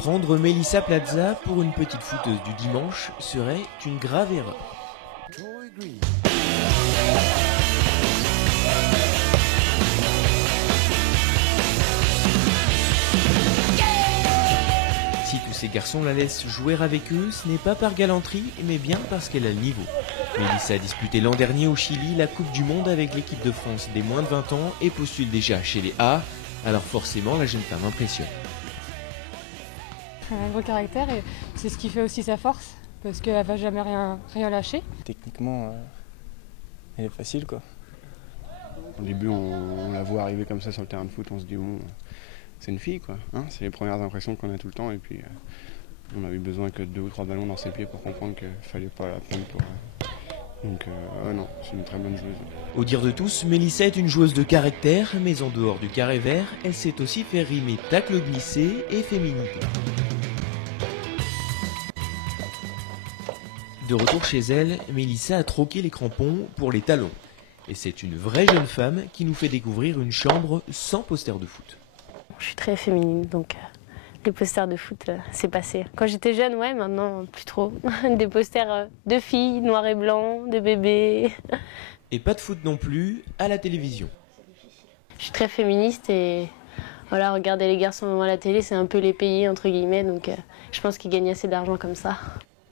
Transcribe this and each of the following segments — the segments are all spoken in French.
Prendre Melissa Plaza pour une petite footeuse du dimanche serait une grave erreur. Si tous ces garçons la laissent jouer avec eux, ce n'est pas par galanterie, mais bien parce qu'elle a le niveau. Melissa a disputé l'an dernier au Chili la Coupe du Monde avec l'équipe de France des moins de 20 ans et postule déjà chez les A, alors forcément la jeune femme impressionne. Un gros caractère et c'est ce qui fait aussi sa force parce qu'elle ne va jamais rien lâcher. Techniquement, elle est facile quoi. Au début, on la voit arriver comme ça sur le terrain de foot, on se dit bon, c'est une fille quoi. Hein, c'est les premières impressions qu'on a tout le temps et puis on a eu besoin que 2 ou 3 ballons dans ses pieds pour comprendre qu'il ne fallait pas la prendre pour. Donc non, c'est une très bonne joueuse. Au dire de tous, Melissa est une joueuse de caractère, mais en dehors du carré vert, elle sait aussi faire rimer tacle glissé et féminité. De retour chez elle, Melissa a troqué les crampons pour les talons. Et c'est une vraie jeune femme qui nous fait découvrir une chambre sans poster de foot. Je suis très féminine, donc les posters de foot, c'est passé. Quand j'étais jeune, ouais, maintenant plus trop. Des posters de filles, noir et blanc, de bébés. Et pas de foot non plus à la télévision. Je suis très féministe et voilà, regarder les garçons à la télé, c'est un peu les payer, entre guillemets, donc je pense qu'ils gagnent assez d'argent comme ça.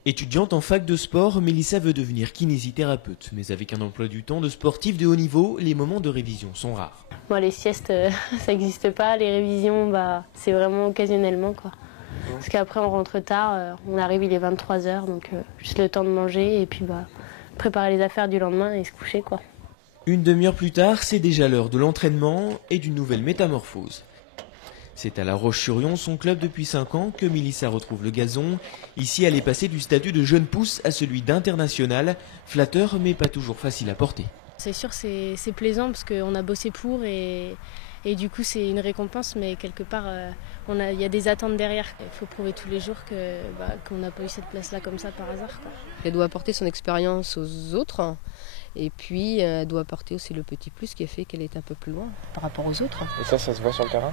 Étudiante en fac de sport, Melissa veut devenir kinésithérapeute, mais avec un emploi du temps de sportif de haut niveau, les moments de révision sont rares. Moi, les siestes, ça n'existe pas. Les révisions, c'est vraiment occasionnellement, quoi. Parce qu'après, on rentre tard, on arrive, il est 23h, donc juste le temps de manger et puis préparer les affaires du lendemain et se coucher, quoi. Une demi-heure plus tard, c'est déjà l'heure de l'entraînement et d'une nouvelle métamorphose. C'est à La Roche-sur-Yon, son club depuis 5 ans, que Melissa retrouve le gazon. Ici, elle est passée du statut de jeune pousse à celui d'international, flatteur mais pas toujours facile à porter. C'est sûr, c'est plaisant parce qu'on a bossé pour et du coup c'est une récompense, mais quelque part il y a des attentes derrière. Il faut prouver tous les jours qu'on n'a pas eu cette place-là comme ça par hasard, quoi. Elle doit apporter son expérience aux autres et puis elle doit apporter aussi le petit plus qui a fait qu'elle est un peu plus loin par rapport aux autres. Et ça se voit sur le terrain ?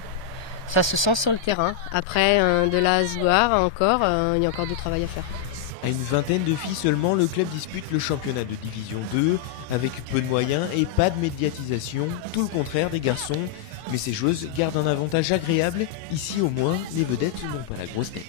Ça se sent sur le terrain. Après, de là à se voir encore, il y a encore du travail à faire. À une vingtaine de filles seulement, le club dispute le championnat de Division 2, avec peu de moyens et pas de médiatisation, tout le contraire des garçons. Mais ces joueuses gardent un avantage agréable, ici au moins, les vedettes n'ont pas la grosse tête.